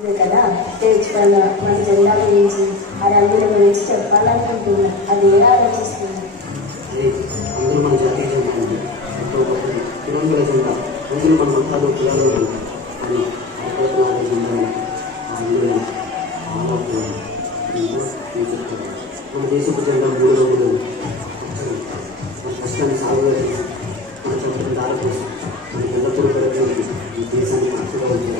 కదా తెచ్చుకున్న మన జెండా గురించి ఆ రంగుల గురించి చెప్పాలనుకుంటున్నా. అది ఏ ఆలోచిస్తుంది? అందరూ మన జాతీయ జెండా ఉంది, ఎంతో గొప్పది. తిరంగుల జెండా అందరూ మన మతాలు కులాలు అని ఆలోచన జెండా అందులో మన దేశపు జెండా 3 రంగులు. మన కష్టాన్ని సాగుగా మన చెప్పిన దారి కోసం మన ఎల్లప్పుడూ పెరగడానికి ఈ దేశాన్ని మంచిగా ఉంచి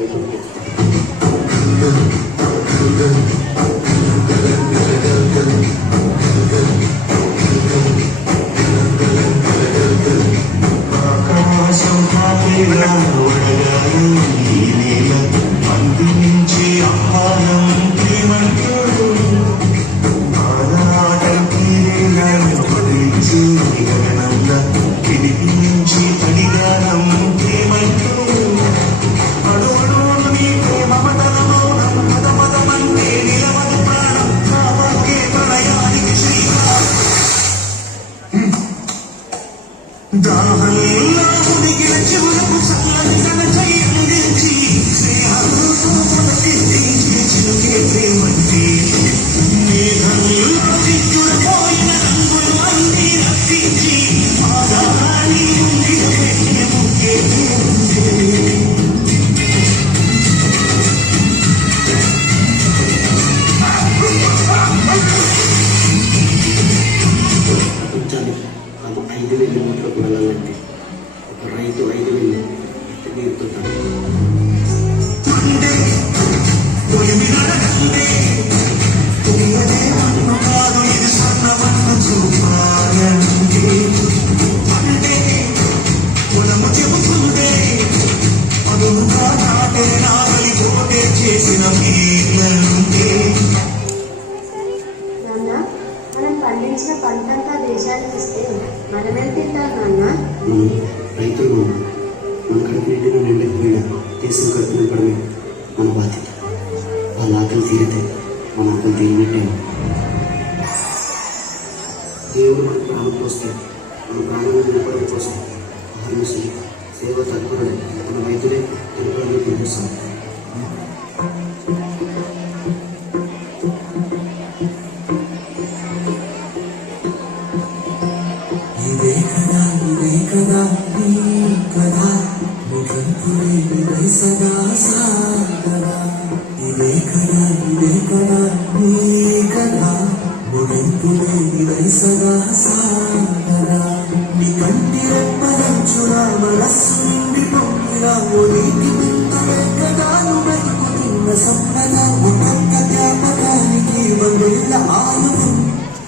రైతులు వెళ్ళాలంటే ఒక రైతు 5,000 తీరుతుంటాడు. పండించిన పంటంతా దేశానికి ఇస్తే మనమే తింటాం నాన్న. రైతులు మన కడుపు నిండిన నిండకపోయినా దేశం కడుపు నింపడమే మన బాధ్యత. వాళ్ళ ఆకలి తీరితే మన ఆకలి తీరినట్టే. దేవుడు మనకు ప్రాణం పోస్తే మన ప్రాణాలను నిలపడం కోసం ఆహర్నిశలు సేవ తత్పరుడు మన రైతులే తెలుపులను పిలుస్తాం. సదా సాగరా ఇదే కదా నీ కదా ముగింపులే సదా సాగరా నీ కంటి రెప్పలంచురా మనస్సు నిండి పొంగిరా ఓ నీటి బిందులే కదా నువ్వు బతుకుతున్న సంపద ఒక్కొక్క జ్ఞాపకానికి 1,000 ఆయువు.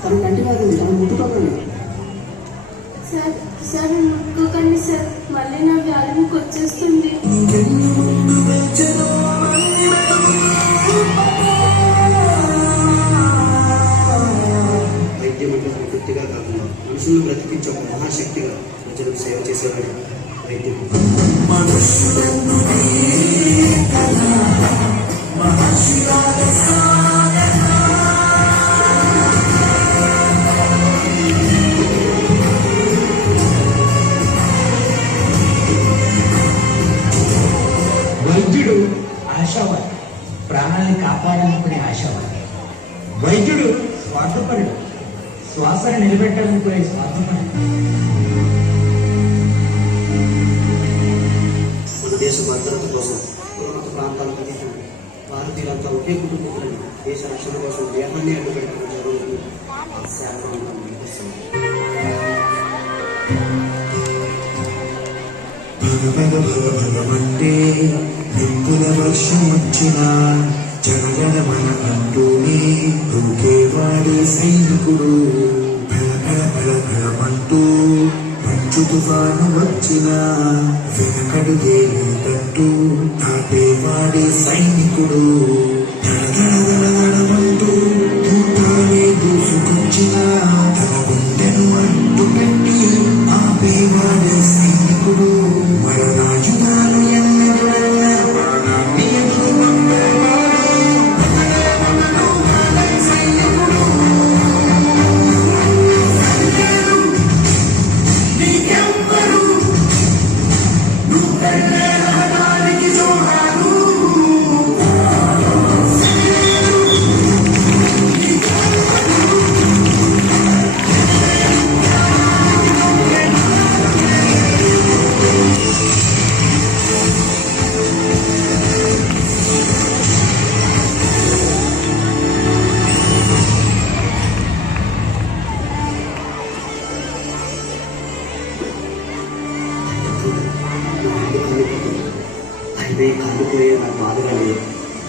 తన కంటి వారు తను ముట్టుకోకండి సార్ ముట్టుకోకండి సార్, మళ్ళీ నా వ్యాధికి వచ్చేస్తుంది. వైద్యం అంటే వృత్తిగా కాకుండా మనుషులను బ్రతికించే ఒక మహాశక్తిగా ప్రజలకు సేవ చేసేవాడు వైద్యం. వైద్యుడు ఆశావాది, ప్రాణాన్ని కాపాడాలనుకునే ఆశావాది. వైద్యుడు స్వార్థపరుడు, శ్వాసను నిలబెట్టాలనుకునే స్వార్థపరుడు. మన దేశ భద్రత కోసం ఉన్నత ప్రాంతాలకు అతీతంగా భారతీయులంతా ఒకే కుటుంబంలో దేశ రక్షణ కోసం దేహాన్ని అడ్డుపెట్టడం జరుగుతుంది. భగవంటే నిప్పుల వర్షం వచ్చిన జనగణమన అంటూనే దూకేవాడు సైనికుడు. భలమంటూ మంచు తుఫాను వచ్చిన వెనకడుగే లేదంటూ తాపేవాడే సైనికుడు. దడదడదడమంటూ దూతానే దూసుకొచ్చిన తన గుండెను అంటు పెట్టి ఆపేవాడే సైనికుడు. మరణాయుధాలు ఎన్నడూ ప్రాణాన్ని సైనికుడు. నీకెవ్వరు నువ్వు వెళ్ళే రహదారికి జోహారు.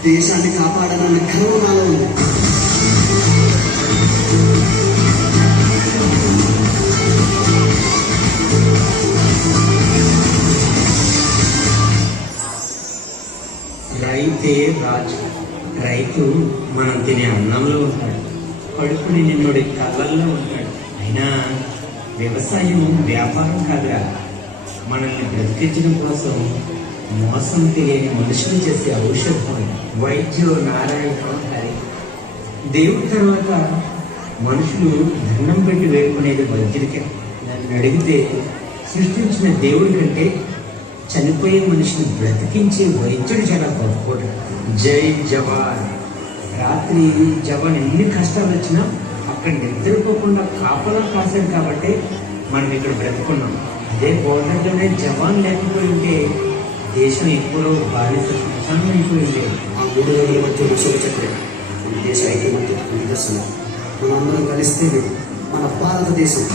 దేశాన్ని కాపాడాలన్న గర్వం నాలో ఉంది. రైతే రాజు. రైతు మనం తినే అన్నంలో ఉంటాడు, కడుపుని నిన్నుడి కళ్ళల్లో ఉంటాడు. అయినా వ్యవసాయం వ్యాపారం కాదురా, మనల్ని బ్రతికించడం కోసం మోసం తెలియని మనుషులు చేసే ఔషధం. వైద్యుడు నారాయణ హరి. దేవుడి తర్వాత మనుషులు దండం పెట్టి వేడుకునేది వైద్యుడికే. నన్ను అడిగితే సృష్టించిన దేవుడి కంటే చనిపోయే మనిషిని బ్రతికించే వైద్యుడు చాలా గొప్పడు. జై జవాన్. రాత్రి జవాన్ ఎన్ని కష్టాలు వచ్చినా అక్కడ నిద్రపోకుండా కాపలా కాశాడు కాబట్టి మనం ఇక్కడ బ్రతుకున్నాం. అదే బోర్డర్లోనే జవాన్ లేకపోయి ఉంటే దేశం ఎప్పుడో బాధిత సంక్షానం అయిపోయింది. ఆ 3 రోజుల మధ్య అశోక చక్రం మన దేశ ఐక్యమత్యకు నిదర్శనం. మనందరం కలిస్తే మన భారతదేశం.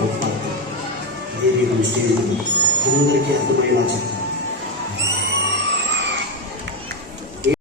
గొప్ప అందరికీ అర్థమయ్యేలా చెప్తాను.